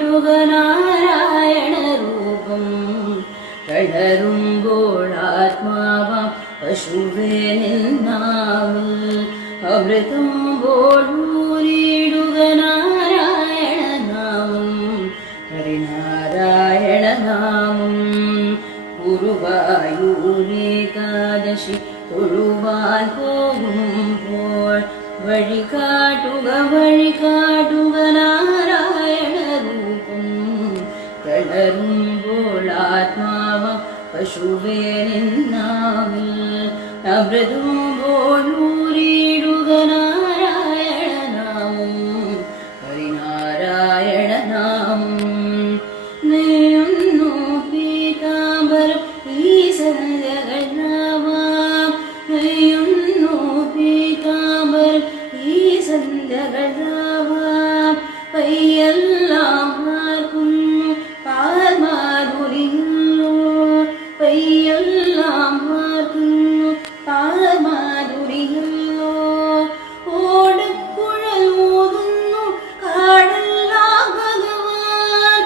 കാട്ടുക നാരായണ രൂപം തളരുമ്പോൾ ആത്മാവാം പശുവേ നിന്നാവിൽ അമൃതം പോലൂരിടുക നാരായണ നാമം ഹരിനാരായണ നാമം ഗുരുവായൂരേകാദശി തൊഴുവാൻ പോകുമ്പോൾ വഴികാട്ടുക നാരായണ രൂപം തളരുമ്പോൾ ആത്മാവം പശുവേ നിന്നാവിൽ അമൃതം പോലൂരിടുക നാരായണ നാമം ഹരിനാരായണ നാമം നെയ്യുന്നു പീതാംബരം ഈ സന്ധ്യകൾ രാവാം നെയ്യുന്നു പീതാംബരം ഈ സന്ധ്യകൾ രാവാം പയ്യെല്ലാം പാർക്കുന്നു പാൽമാധുരിയല്ലോ പയ്യെല്ലാം പാർക്കുന്നു പാൽമാധുരിയല്ലോ ഓടക്കുഴൽ ഊതുന്നു കാടെല്ലാം ഭഗവാൻ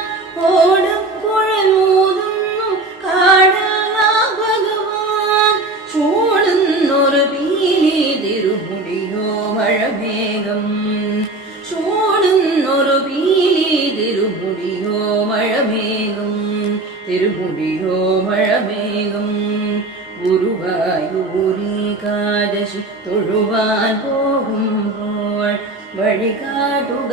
ഓടക്കുഴൽ ഊതുന്നു കാടെല്ലാം ഭഗവാൻ ചൂടുന്നൊരു പീലി തിരുമുടിയോ മഴമേഘം ചൂടുന്നൊരു പീലി തിരുമുടിയോ മഴമേഘം തിരുമുടിയോ മഴമേഘം ഗുരുവായൂരേകാദശി തൊഴുവാൻ പോകുമ്പോൾ വഴികാട്ടുക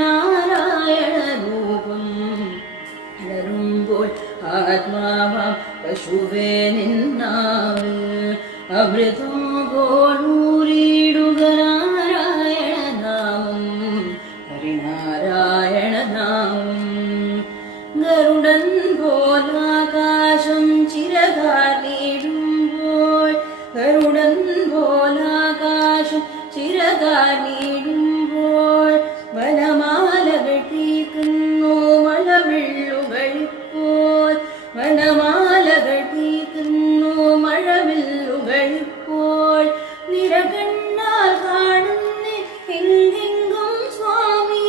നാരായണ രൂപം വളരുമ്പോൾ ആത്മാവാം പശുവേ നിന്നാവിൽ അമൃതം പോലൂരിടുക നാരായണ നാമം ഹരിനാരായണ നാമം ഗരുഡൻ പോലാകാശം ചിരകാലിടുമ്പോൾ ഗരുഡൻ പോലാകാശം ചിരകാലിടുമ്പോൾ വനമാലകൾ തീക്കുന്നു മഴവില്ലുകളിപ്പോൾ വനമാലകൾ തീക്കുന്നു മഴവില്ലുകളിപ്പോൾ നിരകണ്ണാൽ കാണുന്നേ എങ്കെങ്കും സ്വാമി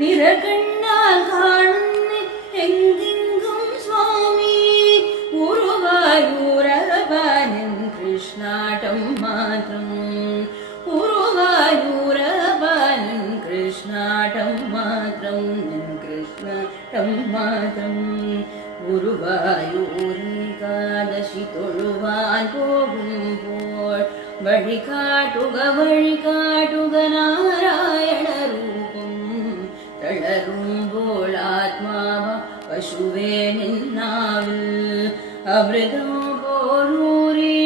നിരകണ്ണാൽ കാണുന്നേ എങ്കെങ്കും സ്വാമി ഗുരുവായൂരപ്പൻ കൃഷ്ണാട്ടം മാത്രം ഗുരുവായൂരപ്പൻ കൃഷ്ണാട്ടം മാത്രം കൃഷ്ണാട്ടം മാത്രം ഗുരുവായൂരേകാദശി തൊഴുവാൻ പോകുമ്പോൾ വഴികാട്ടുക നാരായണ രൂപം തളരുമ്പോൾ ആത്മാവ പശുവേ നിന്നാവിൽ അമൃതം പോലൂരി